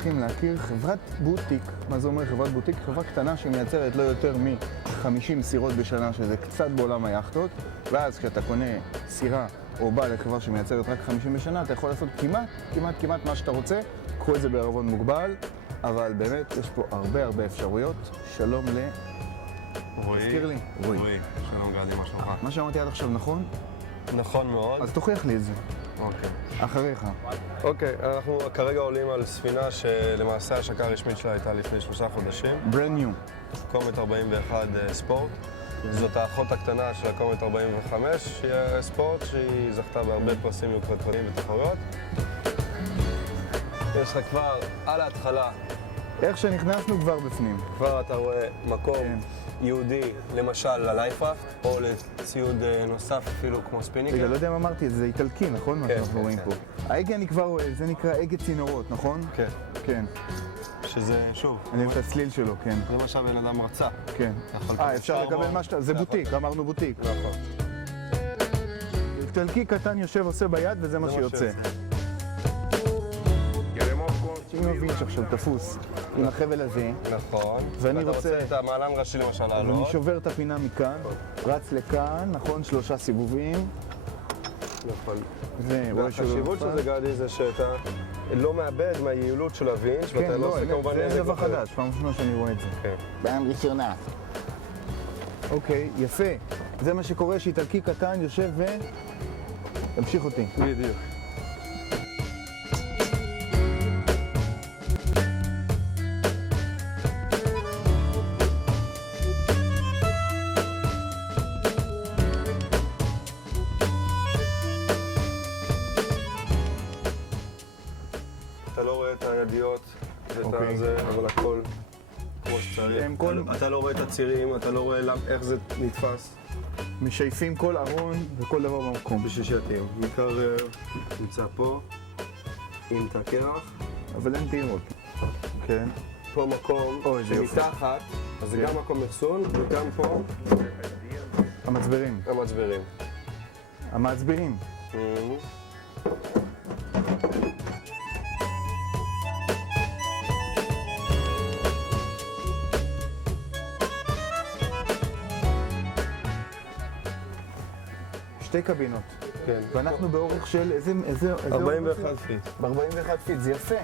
הולכים להכיר חברת בוטיק. מה זה אומר חברת בוטיק? חברה קטנה שמייצרת לא יותר מ-50 סירות בשנה, שזה קצת בעולם היאכטות, ואז כשאתה קונה סירה או בא לחברה שמייצרת רק 50 בשנה, אתה יכול לעשות כמעט מה שאתה רוצה. קחו את זה בערבון מוגבל, אבל באמת יש פה הרבה אפשרויות. שלום רועי. תזכיר לי. רועי. שלום גדי, מה שלומך? מה שאמרתי עד עכשיו נכון? נכון מאוד. אז תוכיח לי את זה. אוקיי. אחריך. אוקיי, אנחנו כרגע עולים על ספינה שלמעשה ההשקה הרשמית שלה הייתה לפני 3 חודשים. Brand new. קומט 41 ספורט. זאת האחות הקטנה של הקומט 45 ספורט, שהיא זכתה בהרבה פרסים יוקרתיים ותחרויות. יש לך כבר על ההתחלה, איך שנכנסנו כבר בפנים. כבר אתה רואה מקום ייעודי, למשל ללייפראפט, או לציוד נוסף אפילו כמו ספיניקר. רגע, לא יודע אם אמרתי, זה איטלקי, נכון? מה שאנחנו רואים פה. ההגה אני כבר רואה, זה נקרא הגה צינורות, נכון? כן. כן. שזה, שוב, אני אוהב את הצליל שלו, כן. זה מה שהבן אדם רצה. כן. אפשר לקבל מה שאתה, זה בוטיק, אמרנו בוטיק. נכון. איטלקי קטן יושב עושה ביד וזה מה שיוצא. אם הווינץ' עכשיו תפוס עם החבל הזה, נכון. ואני ואתה רוצה את המעלן ראשי למשל לעלות. ואני שובר את הפינה מכאן, רץ לכאן, נכון? 3 סיבובים. נכון. והחשיבות של זה גדי זה שאתה לא מאבד מהיעילות של הווינץ' ואתה לא עושה כמובן זה דבר חדש, פעם ראשונה שאני רואה את זה. כן. פעם ראשונה. אוקיי, יפה. זה מה שקורה שאיטלקי קטן יושב תמשיך אותי. בדיוק. אתה לא רואה את הידיות ואת זה, אבל הכל כמו שצריך. אתה לא רואה את הצירים, אתה לא רואה איך זה נתפס. משייפים כל ארון וכל דבר במקום. בשביל שיתאים. מקרר נמצא פה, עם תא קרח. אבל אין תירות. כן. פה מקום שמתחת, אז זה גם מקום אחסון, וגם פה המצברים. המצברים. המצברים. שתי קבינות. כן. ואנחנו באורך של איזה 41 פיט. ב-41 פיט, זה יפה.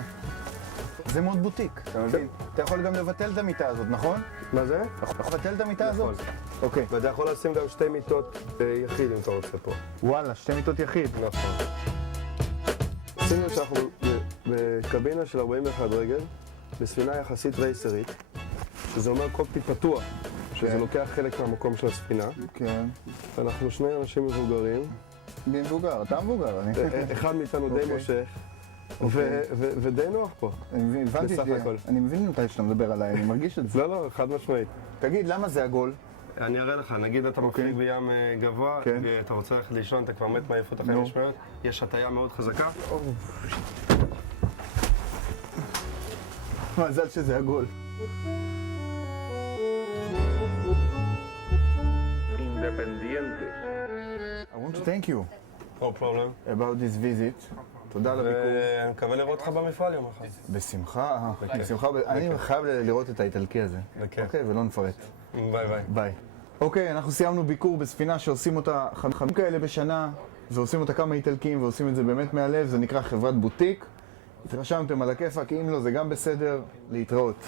זה מאוד בוטיק, אתה מבין? אתה יכול גם לבטל את המיטה הזאת, נכון? מה זה? אתה יכול לבטל את המיטה הזאת? אוקיי. ואתה יכול לשים גם 2 מיטות יחיד אם אתה רוצה פה. וואלה, 2 מיטות יחיד. נכון. שים לב שאנחנו בקבינה של 41 רגל, בספינה יחסית רייסרית, שזה אומר קוקפיט פתוח, שזה לוקח חלק מהמקום של הספינה. כן. אנחנו 2 אנשים מבוגרים. מי מבוגר? אתה מבוגר. אחד מאיתנו די מושך, ודי נוח פה. אני מבין מתי שאתה מדבר עליי, אני מרגיש את זה. לא, חד משמעית. תגיד, למה זה עגול? אני אראה לך, נגיד אתה מפליג בים גבוה, ואתה רוצה ללכת לישון, אתה כבר מת מעייפות אחרי משמעיות, יש הטיה מאוד חזקה. מזל שזה עגול. I want to thank you No problem. about this visit. תודה על הביקור. ואני מקווה לראות אותך במפעל יום אחד. בשמחה, בשמחה. אני חייב לראות את האיטלקי הזה. אוקיי, ולא נפרט. ביי ביי. ביי. אוקיי, אנחנו סיימנו ביקור בספינה שעושים אותה 5 כאלה בשנה, ועושים אותה כמה איטלקים, ועושים את זה באמת מהלב, זה נקרא חברת בוטיק. התרשמתם על הכיפאק, אם לא זה גם בסדר, להתראות.